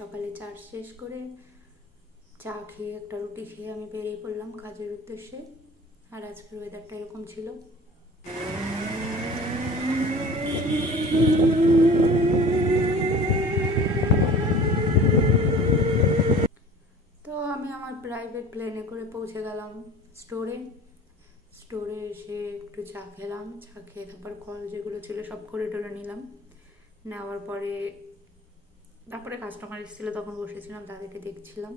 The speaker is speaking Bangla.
সকালে চার্জ শেষ করে চা খেয়ে একটা রুটি খেয়ে আমি বেরিয়ে পড়লাম কাজের উদ্দেশ্যে। আর আজকের ওয়েদারটা এরকম ছিল। তো আমি আমার প্রাইভেট প্লেনে করে পৌঁছে গেলাম স্টোরে এসে একটু চা খেলাম। চা খেয়ে তারপর কল যেগুলো ছিল সব করে টোলে নিলাম। নেওয়ার পরে তারপরে কাস্টমার এসেছিলো, তখন বসেছিলাম, তাদেরকে দেখছিলাম।